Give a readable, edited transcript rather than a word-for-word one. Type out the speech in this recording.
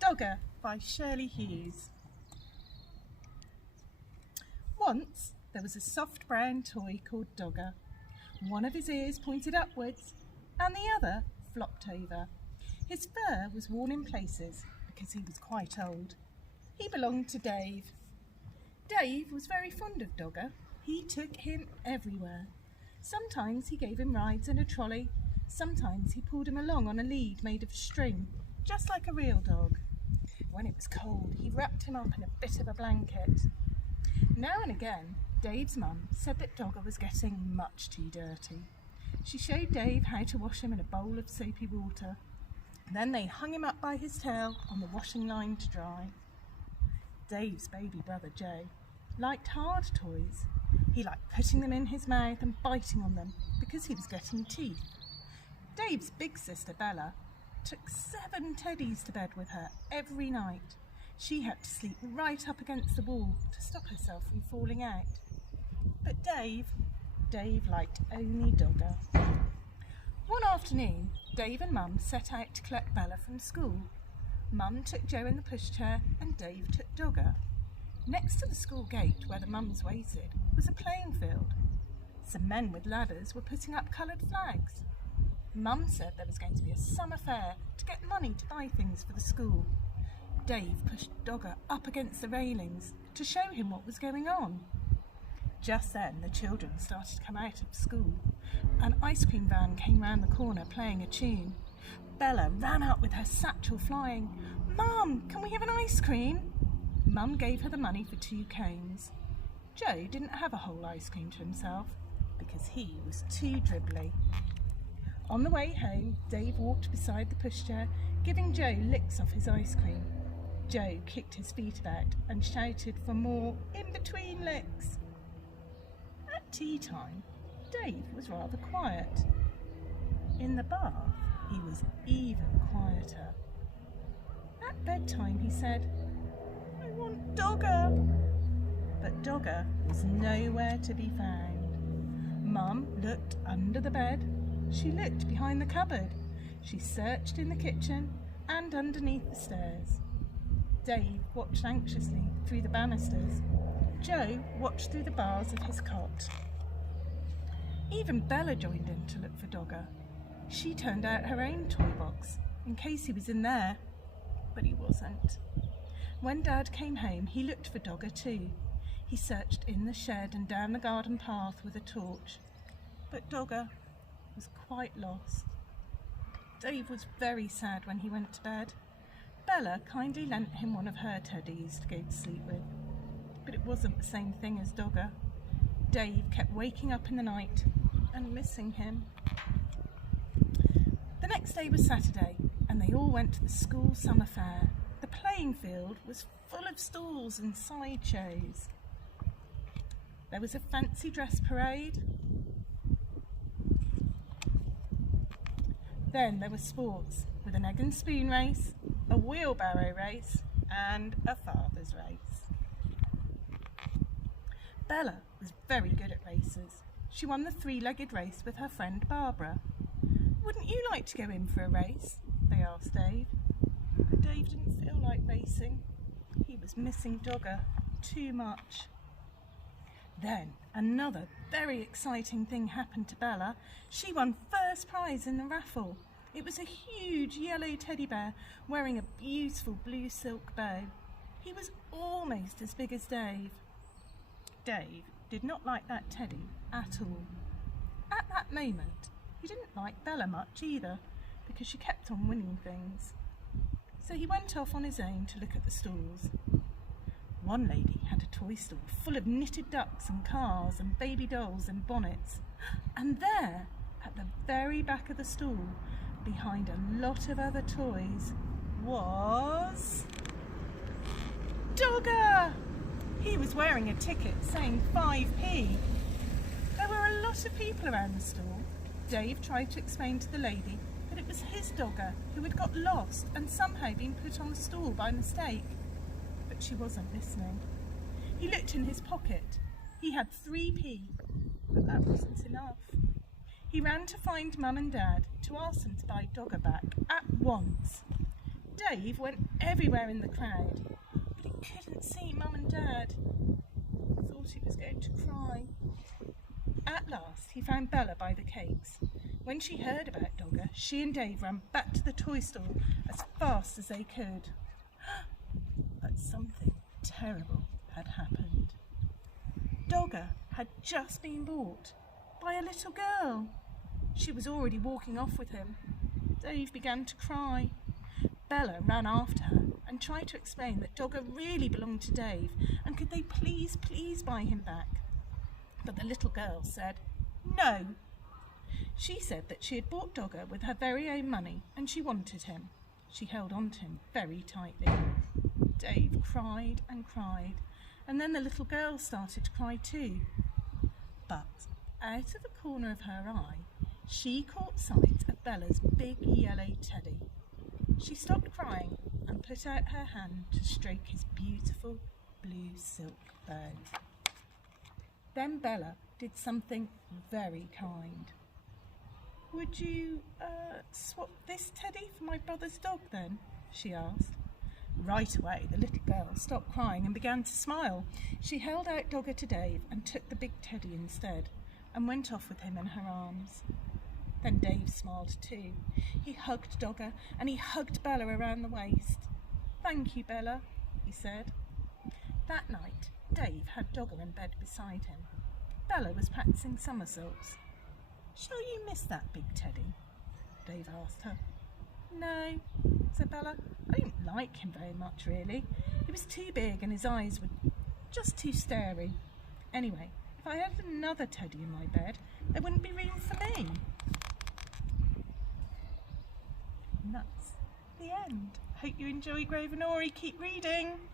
Dogger by Shirley Hughes. Once there was a soft brown toy called Dogger. One of his ears pointed upwards and the other flopped over. His fur was worn in places because he was quite old. He belonged to Dave. Dave was very fond of Dogger. He took him everywhere. Sometimes he gave him rides in a trolley. Sometimes he pulled him along on a lead made of string, just like a real dog. When it was cold, he wrapped him up in a bit of a blanket. Now and again, Dave's mum said that Dogger was getting much too dirty. She showed Dave how to wash him in a bowl of soapy water. Then they hung him up by his tail on the washing line to dry. Dave's baby brother Joe liked hard toys. He liked putting them in his mouth and biting on them because he was getting teeth. Dave's big sister Bella took 7 teddies to bed with her every night. She had to sleep right up against the wall to stop herself from falling out. But Dave liked only Dogger. One afternoon, Dave and Mum set out to collect Bella from school. Mum took Joe in the pushchair and Dave took Dogger. Next to the school gate where the mums waited was a playing field. Some men with ladders were putting up coloured flags. Mum said there was going to be a summer fair to get money to buy things for the school. Dave pushed Dogger up against the railings to show him what was going on. Just then the children started to come out of school. An ice cream van came round the corner playing a tune. Bella ran up with her satchel flying. "Mum, can we have an ice cream?" Mum gave her the money for 2 cones. Joe didn't have a whole ice cream to himself because he was too dribbly. On the way home, Dave walked beside the pushchair, giving Joe licks off his ice cream. Joe kicked his feet about and shouted for more in-between licks. At tea time, Dave was rather quiet. In the bath, he was even quieter. At bedtime, he said, "I want Dogger." But Dogger was nowhere to be found. Mum looked under the bed. She looked behind the cupboard. She searched in the kitchen and underneath the stairs. Dave watched anxiously through the banisters. Joe watched through the bars of his cot. Even Bella joined in to look for Dogger. She turned out her own toy box in case he was in there, but he wasn't. When Dad came home, he looked for Dogger too. He searched in the shed and down the garden path with a torch, but Dogger was quite lost. Dave was very sad when he went to bed. Bella kindly lent him one of her teddies to go to sleep with, but it wasn't the same thing as Dogger. Dave kept waking up in the night and missing him. The next day was Saturday, and they all went to the school summer fair. The playing field was full of stalls and sideshows. There was a fancy dress parade. Then there were sports with an egg and spoon race, a wheelbarrow race, and a father's race. Bella was very good at races. She won the 3-legged race with her friend Barbara. "Wouldn't you like to go in for a race?" they asked Dave. But Dave didn't feel like racing. He was missing Dogger too much. Then another very exciting thing happened to Bella. She won first prize in the raffle. It was a huge yellow teddy bear wearing a beautiful blue silk bow. He was almost as big as Dave. Dave did not like that teddy at all. At that moment, he didn't like Bella much either because she kept on winning things. So he went off on his own to look at the stalls. One lady had a toy stall full of knitted ducks and cars and baby dolls and bonnets. And there, at the very back of the stall, behind a lot of other toys, was Dogger! He was wearing a ticket saying 5p. There were a lot of people around the stall. Dave tried to explain to the lady that it was his Dogger who had got lost and somehow been put on the stall by mistake. But she wasn't listening. He looked in his pocket. He had 3p, but that wasn't enough. He ran to find Mum and Dad to ask them to buy Dogger back at once. Dave went everywhere in the crowd, but he couldn't see Mum and Dad. He thought he was going to cry. At last he found Bella by the cakes. When she heard about Dogger, she and Dave ran back to the toy store as fast as they could. But something terrible had happened. Dogger had just been bought by a little girl. She was already walking off with him. Dave began to cry. Bella ran after her and tried to explain that Dogger really belonged to Dave and could they please buy him back. But the little girl said no. She said that she had bought Dogger with her very own money and she wanted him. She held on to him very tightly. Dave cried and cried, and then the little girl started to cry too. But out of the corner of her eye, she caught sight of Bella's big yellow teddy. She stopped crying and put out her hand to stroke his beautiful blue silk bow. Then Bella did something very kind. "Would you swap this teddy for my brother's dog then?" she asked. Right away the little girl stopped crying and began to smile. She held out Dogger to Dave and took the big teddy instead and went off with him in her arms. Then Dave smiled too. He hugged Dogger and he hugged Bella around the waist. "Thank you, Bella," he said. That night Dave had Dogger in bed beside him. Bella was practicing somersaults. "Shall you miss that big teddy?" Dave asked her. "No," said Bella. "I didn't like him very much, really. He was too big and his eyes were just too starey. Anyway, if I had another teddy in my bed, there wouldn't be room for me." And that's the end. Hope you enjoy Groveanory. Keep reading.